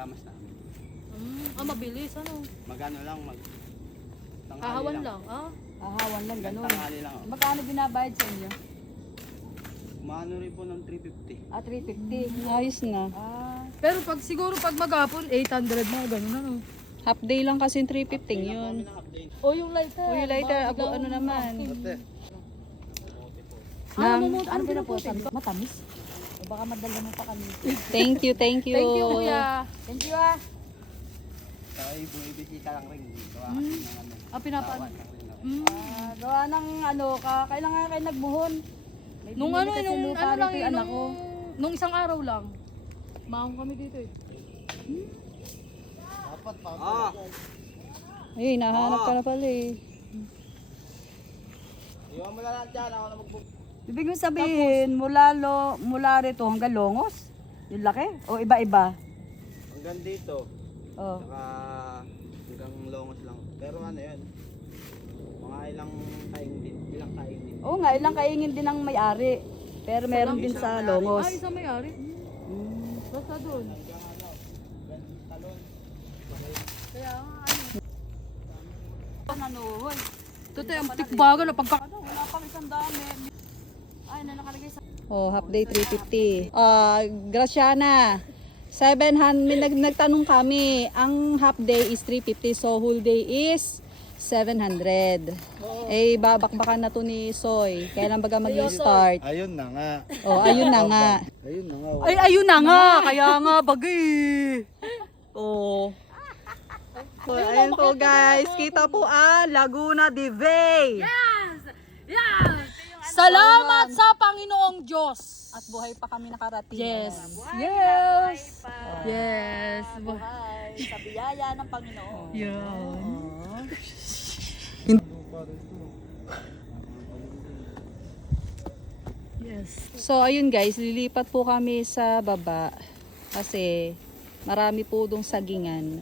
damas namin. Mabilis ano? Magano lang, tanghali Kahawan lang, ah? Ahawan lang, ganun. Tanghali lang. Oh. Magkano binabayad sa inyo? Umano rin po ng 350. 350. Ayos na. Pero siguro pag maghapon, 800 na, ganun ano. Half day lang kasi 315 yun. O yung lighter. O yung lighter, ano naman. Ano pinaputi? Matamis? O baka madala mo pa kami. Thank you, thank you. Thank you, kuya. Thank you ah. Saka ibibisita lang rin. Gawa kasi ng ano. Pinapaan. Gawa lang rin. Gawa ng ano, kailan nga kayo nagmuhon? May Nung binili ano, kasi nung lupa ano rito lang yung eh, anak ko. nung isang araw lang. Mahong kami dito eh. Ah! Ay, nahanap ka na pala eh. Iwan mo na lang dyan. Ako na magbuk. Ibig mo sabihin, mula rito hanggang Longos? Yung laki? O iba-iba? Hanggang dito. Oh. Saka hanggang longos lang. Pero ano yan? Mga ilang kaing din. Ilang kaing din. Oo nga, ilang kaingin din ang may-ari. Pero meron din sa Longos. Ay, isang may-ari. Basta doon. Hanggang ano? Hanggang talon. Kaya nga, Ano, hoy. ito tayo, ang tikbaga na pagka... Wala pang isang dami. Ay, na nakalagay sa... Oh, half day 350. Graciana, 700, nagtanong kami, ang half day is 350, so whole day is 700. Eh, babakbakan na to ni Soy. Kailan baga mag-start? Ayun na nga. Oh, ayun na nga. Ayun na nga. Ay, ayun na nga! Kaya nga, bagay. Oh. So, ayun po guys, kita po Laguna de Bay. Salamat sa Panginoong Diyos! At buhay pa kami nakarating. Yes. Yes! Yes. Buhay sa biyaya ng Panginoon. Yan. Yes. So ayun guys, lilipat po kami sa baba kasi marami po dong sagingan.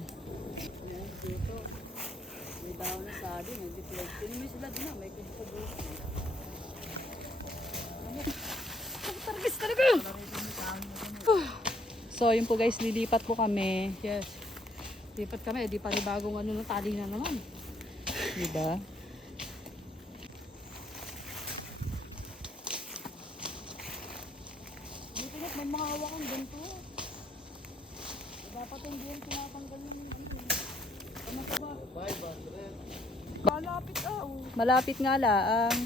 May daw na sa akin, may deflect. Hindi sila din na, may kisabuhay. So ayun po guys, lilipat po kami. Yes. Lipat kami, di pa rin bagong ano ng tali na naman. Diba? Dito na, may mga hawakan ganito. Dapat hindi yung tinatanggal yung dito. Ano ka ba? 500. Malapit ah. Oh. Malapit nga laang.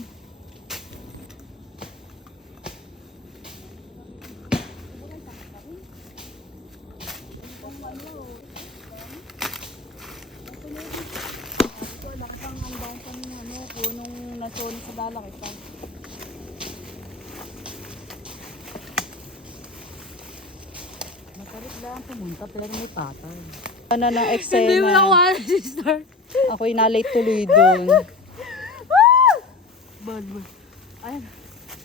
Ito, lakas ang handang sa ano, punong nasun sa lalakitan. Matarik lang pumunta pero may patay. Ano ng Hindi mo na eksena. kuha sister. Ako'y nalate tuloy doon. Bad. Ayan.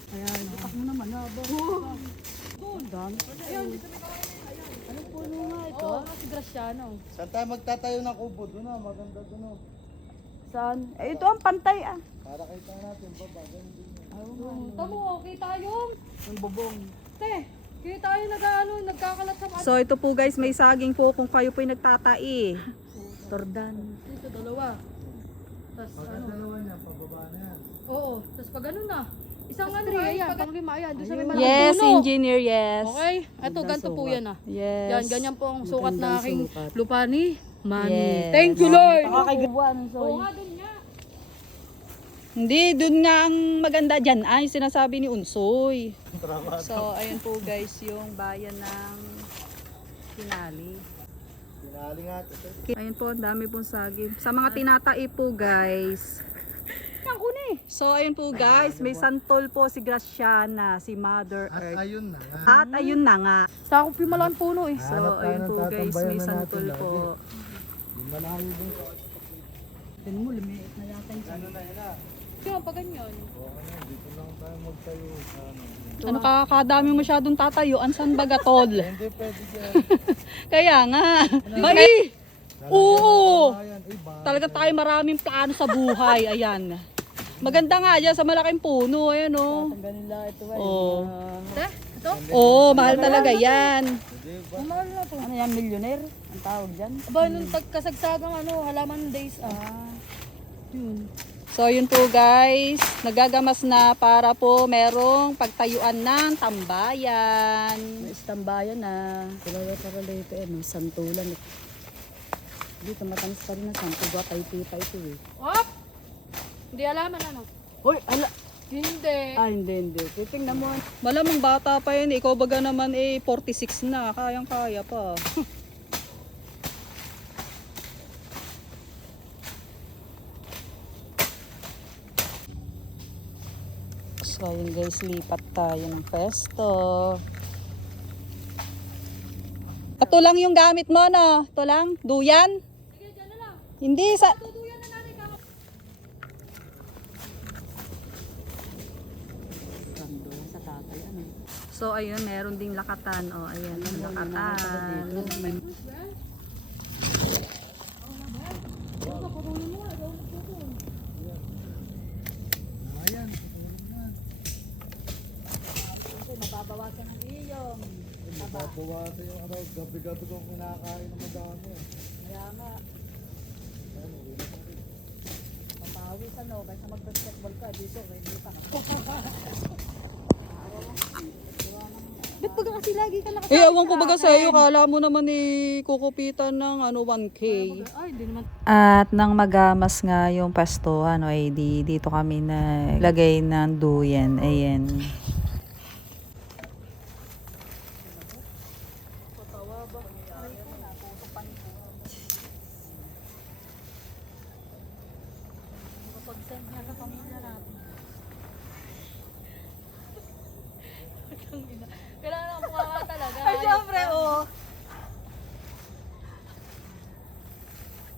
Ayan. Itak mo naman ha. Doon. Dami. Ayan. Ano puno nga ito? Oo, si Graciano. Saan tayo magtatayo ng kubo? Doon na, maganda doon na. Saan? Eh, ito ang pantay ah. Para kita natin, baba. Tamo, kita yung... Yung bubong. Te, kita yung nagkakalat sa So ito po guys, may saging po kung kayo po'y nagtatai. Tordan. Dito, dalawa. Tapos ano? Dalawa niya, pababa na yan. Oo, tapos pag ano na. Isang ano, ayan, pang lima, ayan. Doon sa may malaking Yes, puno. engineer, yes. Okay, ito, ganito po yan ah. Yes. Yan, ganyan po ang sukat na Magandang aking sukat. lupa ni Manny. Yes. Thank you, Lord! Nakakagawa ng Oo soy. nga, dun nga. Hindi, dun nga ang maganda dyan. Ay, sinasabi ni Unsoy. So, ayun po guys, yung bayan ng Kinali. Pinali nga ito. Ayun po, ang dami pong saging. Sa mga tinatai po guys. So, ayun po guys, may santol po si Graciana, si Mother At Earth. ayun na nga. At ayun na nga. Sakop yung malaking puno eh. So, ayun po guys, may santol po. Yung malayo din. Tignan mo, lumiit na yata yung Ano na yun ah? Sino pa ganyan? Oo na, dito lang tayo magtayo. Ano kakadami masyadong tatayuan, saan ba gatol? Hindi pwede dyan. Kaya nga. Ay! Oo! Ayan, iba. Talaga tayo maraming plano sa buhay. Ayan. Maganda nga dyan sa malaking puno. Ayan o. tanggalin lang ito. Oh. Te, ito? Oo, mahal talaga yan. Pwede Ang mahal na to. Ano yan, millionaire? Ang tawag dyan? Aba, nung kasagsagang halaman days Yun. So yun po guys, nagagamas na para po merong pagtayuan ng tambayan. Tambayan na. Talaga para dito santulan. Dito matamis pa rin ang santuga, taypi pa ito eh. Hop! Hindi alaman Hoy, ala! Hindi. Hindi. Titingnan mo. Malamang bata pa yun, ikaw baga naman 46 na, kayang-kaya pa. So yun guys, lipat tayo ng pesto. Ito lang yung gamit mo, no? Ito lang? Duyan? Sige, dyan na lang. Hindi, sa... Tutuyan na natin ka. So ayun, meron ding lakatan. O, ayan, yung lakatan. Mababawasan ang iyong. Babawasan yung gabi-gabi kong kinakain ng madami. Kaya nga. Papawis kaysa mag-basketball ka dito, hindi pa. Ba't baga kasi lagi ka nakasama? Ewan ko baga sa'yo, kala mo naman kukupitan ng 1K. Ay, hindi naman. At nang magamas nga yung pastuhan, ay dito kami naglagay ng duyan. Ayan. Kailangan ang mukha ka talaga. Ay, syempre, oh.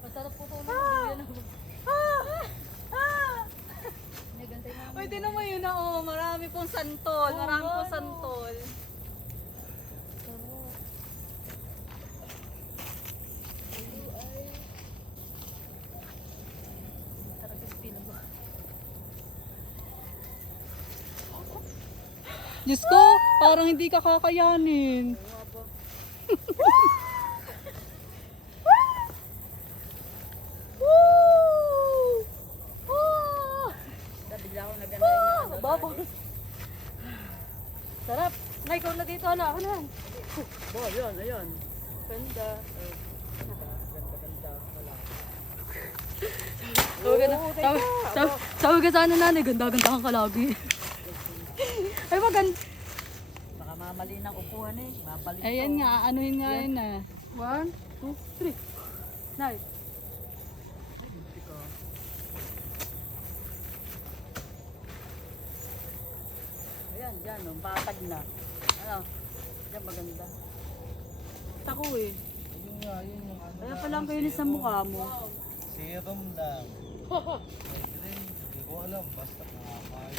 Masarap po ito ng Uy, tinan mo yun na, marami pong santol. Marami pong santol. Diyos ko, parang hindi ka kakayanin. Babo. Sarap. Nay, ikaw na dito. Hala, ako na. Ayun. Ganda. Sabi ka sana nanay, ganda-ganda kang kalagi. Ay, maganda. Baka mamali ng upuan eh. Mapalit. Ayan nga, anuhin nga yun na. 1, 2, 3. Nay. Ayan, dyan, patag na. Ano? Yan maganda. Tako eh. Yun nga, yun yung ano. Kaya palang kainis sa mukha mo. Serum lang. Hindi ko alam, basta nakakain.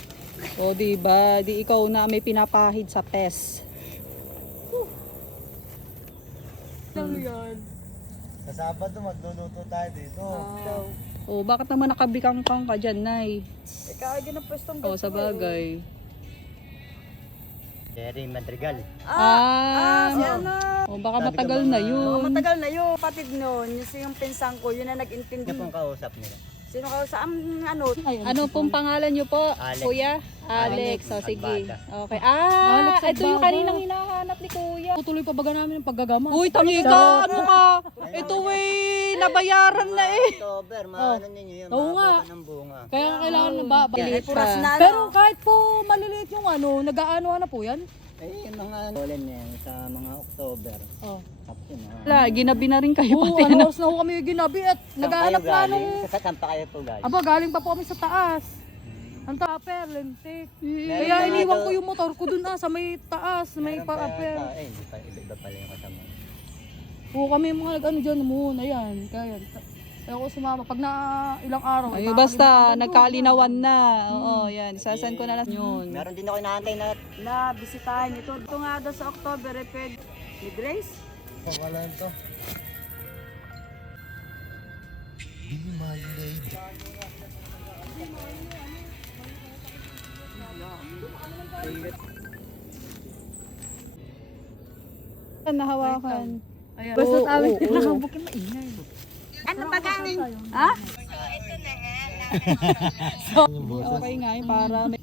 O, diba? Di ikaw na may pinapahid sa pes. Ano yan? Sa Sabado, magluluto tayo dito. O, bakit naman nakabikang-kang ka dyan, Nay? Kaya ng pwestong O, sa bagay. Jerry Madrigal. O, baka matagal na yun. Matagal na yung kapatid noon, yung pinsang ko, yun na nag-intindi. Ano pong kausap nila? Sino ka sa ano? Ano pong pangalan nyo po, Alex. Kuya? Alex. O, sige. Agbada. Okay. Alex Ito yung Agbada. kaninang hinahanap ni Kuya. Tutuloy pa baga namin ang paggagamas. Uy, tangi ka! Ano ka? Ito nabayaran na eh. October, maano ninyo yan. Oo nga. maabutan ng bunga. Kaya kailangan na ba? Maliit Puras pa. na Pero kahit po maliliit yung nag-aano na po yan. Eh, yung mga ulan na yan sa mga October. Oh. Tapos yun, Wala, ginabi na rin kayo Oo, pati. ano oras na ho kami ginabi at naghahanap na nung... Saan pa kayo po galing? Aba, galing pa po kami sa taas. Ang tupper, lentik. Meron Kaya pa iniwan nga ko daw- yung motor ko dun sa may taas, may Meron pa pa-upper. yata, hindi pa, iba pala yung kasama. Oo, kami yung mga nag-ano dyan muna yan. Kaya ako sumama. Pag na ilang araw. Ay, makakalimutan basta ko doon. nagkalinawan na. Oo, yan. Isasan ko na lang yun. Meron din ako inaantay na Na bisitahin ito. Ito nga daw sa October, pwede ni Grace. pangalan to. Be my lady. Nahawakan. Ayan. Basta sabi Nakabukin maingay. Ano ba galing? Ha? Okay nga yun para may